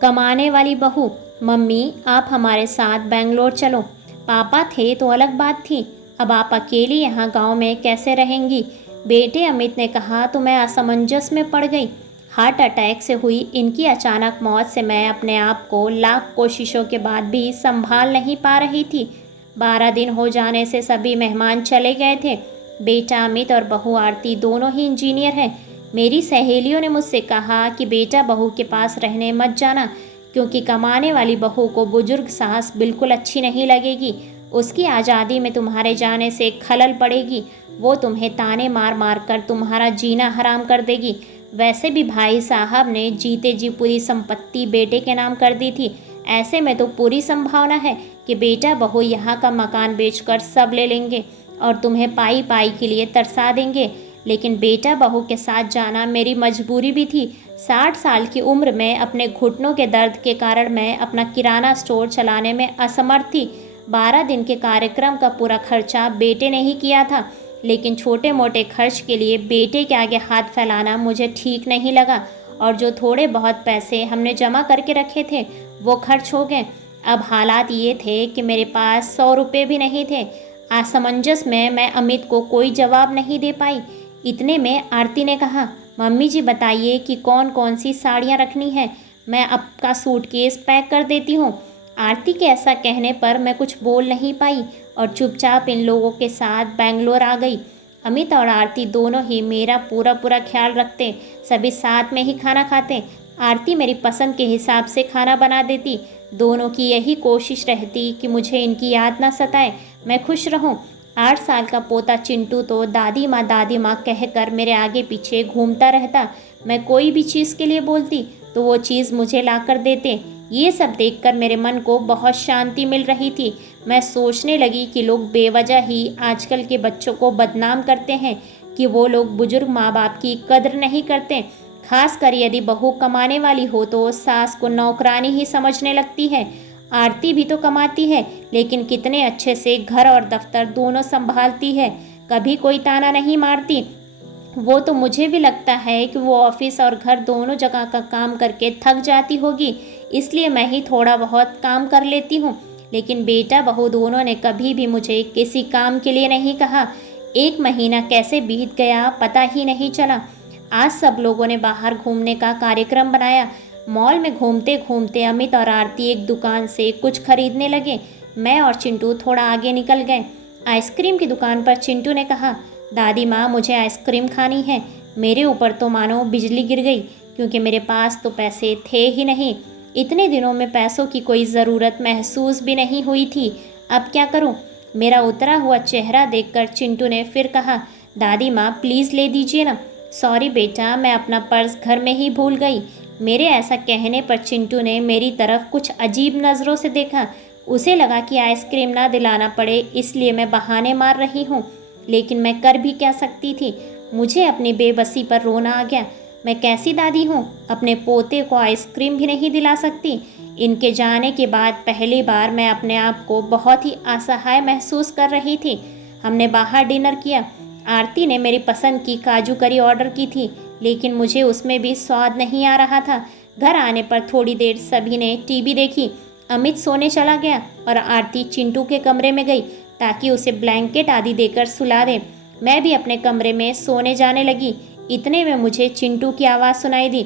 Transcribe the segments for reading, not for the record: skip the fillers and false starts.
कमाने वाली बहू। मम्मी आप हमारे साथ बेंगलोर चलो। पापा थे तो अलग बात थी, अब आप अकेली यहाँ गांव में कैसे रहेंगी? बेटे अमित ने कहा तो मैं असमंजस में पड़ गई। हार्ट अटैक से हुई इनकी अचानक मौत से मैं अपने आप को लाख कोशिशों के बाद भी संभाल नहीं पा रही थी। 12 दिन हो जाने से सभी मेहमान चले गए थे। बेटा अमित और बहू आरती दोनों ही इंजीनियर हैं। मेरी सहेलियों ने मुझसे कहा कि बेटा बहू के पास रहने मत जाना, क्योंकि कमाने वाली बहू को बुजुर्ग सास बिल्कुल अच्छी नहीं लगेगी। उसकी आज़ादी में तुम्हारे जाने से खलल पड़ेगी। वो तुम्हें ताने मार मार कर तुम्हारा जीना हराम कर देगी। वैसे भी भाई साहब ने जीते जी पूरी संपत्ति बेटे के नाम कर दी थी। ऐसे में तो पूरी संभावना है कि बेटा बहू यहाँ का मकान बेचकर सब ले लेंगे और तुम्हें पाई पाई के लिए तरसा देंगे। लेकिन बेटा बहू के साथ जाना मेरी मजबूरी भी थी। 60 साल की उम्र में अपने घुटनों के दर्द के कारण मैं अपना किराना स्टोर चलाने में असमर्थ थी। 12 दिन के कार्यक्रम का पूरा खर्चा बेटे ने ही किया था, लेकिन छोटे मोटे खर्च के लिए बेटे के आगे हाथ फैलाना मुझे ठीक नहीं लगा। और जो थोड़े बहुत पैसे हमने जमा करके रखे थे वो खर्च हो गए। अब हालात ये थे कि मेरे पास 100 रुपये भी नहीं थे। असमंजस में मैं अमित को कोई जवाब नहीं दे पाई। इतने में आरती ने कहा, मम्मी जी बताइए कि कौन कौन सी साड़ियाँ रखनी है, मैं आपका सूटकेस पैक कर देती हूँ। आरती के ऐसा कहने पर मैं कुछ बोल नहीं पाई और चुपचाप इन लोगों के साथ बेंगलोर आ गई। अमित और आरती दोनों ही मेरा पूरा पूरा ख्याल रखते, सभी साथ में ही खाना खाते। आरती मेरी पसंद के हिसाब से खाना बना देती। दोनों की यही कोशिश रहती कि मुझे इनकी याद ना सताए, मैं खुश रहूं। 8 साल का पोता चिंटू तो दादी माँ कहकर मेरे आगे पीछे घूमता रहता। मैं कोई भी चीज़ के लिए बोलती तो वो चीज़ मुझे ला कर देते। ये सब देखकर मेरे मन को बहुत शांति मिल रही थी। मैं सोचने लगी कि लोग बेवजह ही आजकल के बच्चों को बदनाम करते हैं कि वो लोग बुजुर्ग माँ बाप की कदर नहीं करते। खासकर यदि बहू कमाने वाली हो तो सास को नौकरानी ही समझने लगती है। आरती भी तो कमाती है, लेकिन कितने अच्छे से घर और दफ्तर दोनों संभालती है, कभी कोई ताना नहीं मारती। वो तो मुझे भी लगता है कि वो ऑफिस और घर दोनों जगह का काम करके थक जाती होगी, इसलिए मैं ही थोड़ा बहुत काम कर लेती हूँ। लेकिन बेटा बहू दोनों ने कभी भी मुझे किसी काम के लिए नहीं कहा। 1 महीना कैसे बीत गया पता ही नहीं चला। आज सब लोगों ने बाहर घूमने का कार्यक्रम बनाया। मॉल में घूमते घूमते अमित और आरती एक दुकान से कुछ खरीदने लगे। मैं और चिंटू थोड़ा आगे निकल गए। आइसक्रीम की दुकान पर चिंटू ने कहा, दादी माँ मुझे आइसक्रीम खानी है। मेरे ऊपर तो मानो बिजली गिर गई, क्योंकि मेरे पास तो पैसे थे ही नहीं। इतने दिनों में पैसों की कोई ज़रूरत महसूस भी नहीं हुई थी। अब क्या करूं? मेरा उतरा हुआ चेहरा देखकर चिंटू ने फिर कहा, दादी माँ प्लीज़ ले दीजिए ना। सॉरी बेटा, मैं अपना पर्स घर में ही भूल गई। मेरे ऐसा कहने पर चिंटू ने मेरी तरफ कुछ अजीब नज़रों से देखा। उसे लगा कि आइसक्रीम ना दिलाना पड़े इसलिए मैं बहाने मार रही हूँ, लेकिन मैं कर भी क्या सकती थी। मुझे अपनी बेबसी पर रोना आ गया। मैं कैसी दादी हूँ, अपने पोते को आइसक्रीम भी नहीं दिला सकती। इनके जाने के बाद पहली बार मैं अपने आप को बहुत ही असहाय महसूस कर रही थी। हमने बाहर डिनर किया। आरती ने मेरी पसंद की काजू करी ऑर्डर की थी, लेकिन मुझे उसमें भी स्वाद नहीं आ रहा था। घर आने पर थोड़ी देर सभी ने टीवी देखी। अमित सोने चला गया और आरती चिंटू के कमरे में गई ताकि उसे ब्लैंकेट आदि देकर सुला दे। मैं भी अपने कमरे में सोने जाने लगी। इतने में मुझे चिंटू की आवाज़ सुनाई दी,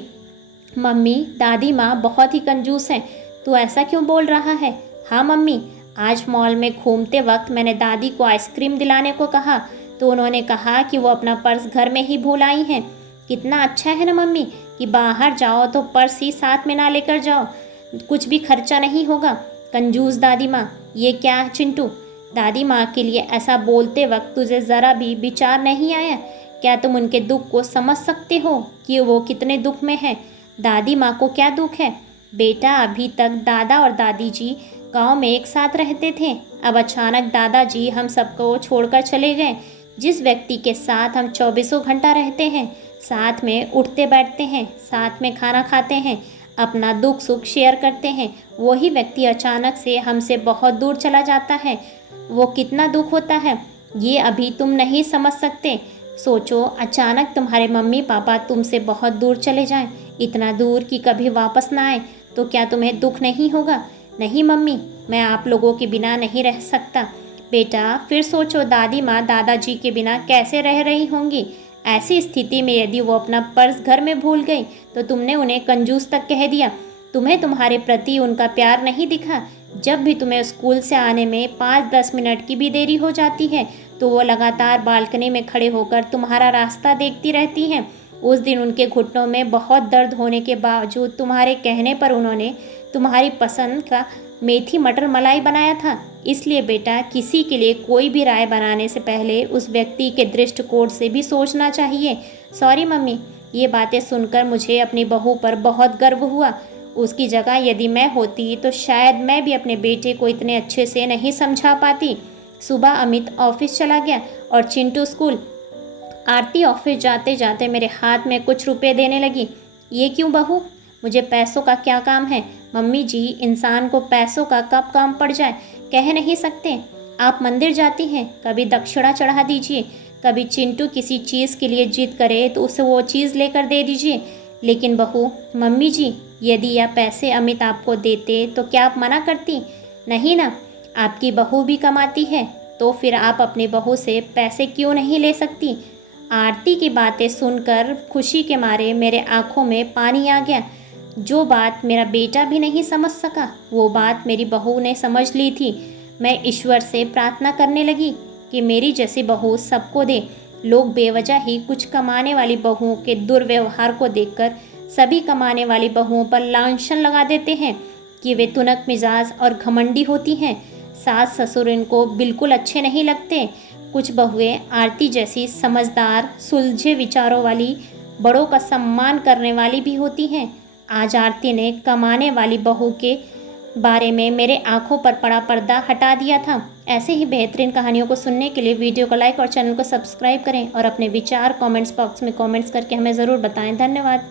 मम्मी दादी माँ बहुत ही कंजूस हैं, तू ऐसा क्यों बोल रहा है? हाँ मम्मी, आज मॉल में घूमते वक्त मैंने दादी को आइसक्रीम दिलाने को कहा तो उन्होंने कहा कि वो अपना पर्स घर में ही भूल आई हैं। कितना अच्छा है ना मम्मी कि बाहर जाओ तो पर्स ही साथ में ना लेकर जाओ, कुछ भी खर्चा नहीं होगा। कंजूस दादी माँ। ये क्या है चिंटू, दादी माँ के लिए ऐसा बोलते वक्त तुझे ज़रा भी विचार नहीं आया? क्या तुम उनके दुख को समझ सकते हो कि वो कितने दुख में हैं? दादी माँ को क्या दुख है? बेटा अभी तक दादा और दादी जी गांव में एक साथ रहते थे, अब अचानक दादाजी हम सबको छोड़कर चले गए। जिस व्यक्ति के साथ हम 24 घंटा रहते हैं, साथ में उठते बैठते हैं, साथ में खाना खाते हैं, अपना दुख सुख शेयर करते हैं, वही व्यक्ति अचानक से हमसे बहुत दूर चला जाता है। वो कितना दुख होता है ये अभी तुम नहीं समझ सकते। सोचो, अचानक तुम्हारे मम्मी पापा तुमसे बहुत दूर चले जाएं, इतना दूर कि कभी वापस ना आए, तो क्या तुम्हें दुख नहीं होगा? नहीं मम्मी, मैं आप लोगों के बिना नहीं रह सकता। बेटा फिर सोचो, दादी माँ दादाजी के बिना कैसे रह रही होंगी। ऐसी स्थिति में यदि वो अपना पर्स घर में भूल गई तो तुमने उन्हें कंजूस तक कह दिया। तुम्हें तुम्हारे प्रति उनका प्यार नहीं दिखा। जब भी तुम्हें स्कूल से आने में 5-10 मिनट की भी देरी हो जाती है तो वो लगातार बालकनी में खड़े होकर तुम्हारा रास्ता देखती रहती हैं। उस दिन उनके घुटनों में बहुत दर्द होने के बावजूद तुम्हारे कहने पर उन्होंने तुम्हारी पसंद का मेथी मटर मलाई बनाया था। इसलिए बेटा, किसी के लिए कोई भी राय बनाने से पहले उस व्यक्ति के दृष्टिकोण से भी सोचना चाहिए। सॉरी मम्मी, ये बातें सुनकर मुझे अपनी बहू पर बहुत गर्व हुआ। उसकी जगह यदि मैं होती तो शायद मैं भी अपने बेटे को इतने अच्छे से नहीं समझा पाती। सुबह अमित ऑफिस चला गया और चिंटू स्कूल। आरती ऑफिस जाते जाते मेरे हाथ में कुछ रुपए देने लगी। ये क्यों बहू? मुझे पैसों का क्या काम है? मम्मी जी, इंसान को पैसों का कब काम पड़ जाए कह नहीं सकते। आप मंदिर जाती हैं, कभी दक्षिणा चढ़ा दीजिए, कभी चिंटू किसी चीज़ के लिए जिद करे तो उसे वो चीज़ लेकर दे दीजिए। लेकिन बहू, मम्मी जी, यदि यह पैसे अमित आपको देते तो क्या आप मना करती? नहीं ना, आपकी बहू भी कमाती है, तो फिर आप अपनी बहू से पैसे क्यों नहीं ले सकती? आरती की बातें सुनकर खुशी के मारे मेरे आँखों में पानी आ गया। जो बात मेरा बेटा भी नहीं समझ सका, वो बात मेरी बहू ने समझ ली थी। मैं ईश्वर से प्रार्थना करने लगी कि मेरी जैसी बहू सबको दे। लोग बेवजह ही कुछ कमाने वाली बहुओं के दुर्व्यवहार को देखकर सभी कमाने वाली बहुओं पर लांछन लगा देते हैं कि वे तुनक मिजाज और घमंडी होती हैं। सास ससुर इनको बिल्कुल अच्छे नहीं लगते। कुछ बहुएं आरती जैसी समझदार, सुलझे विचारों वाली, बड़ों का सम्मान करने वाली भी होती हैं। आज आरती ने कमाने वाली बहू के बारे में मेरे आंखों पर पड़ा पर्दा हटा दिया था। ऐसे ही बेहतरीन कहानियों को सुनने के लिए वीडियो को लाइक और चैनल को सब्सक्राइब करें और अपने विचार कमेंट्स बॉक्स में कमेंट्स करके हमें ज़रूर बताएं। धन्यवाद।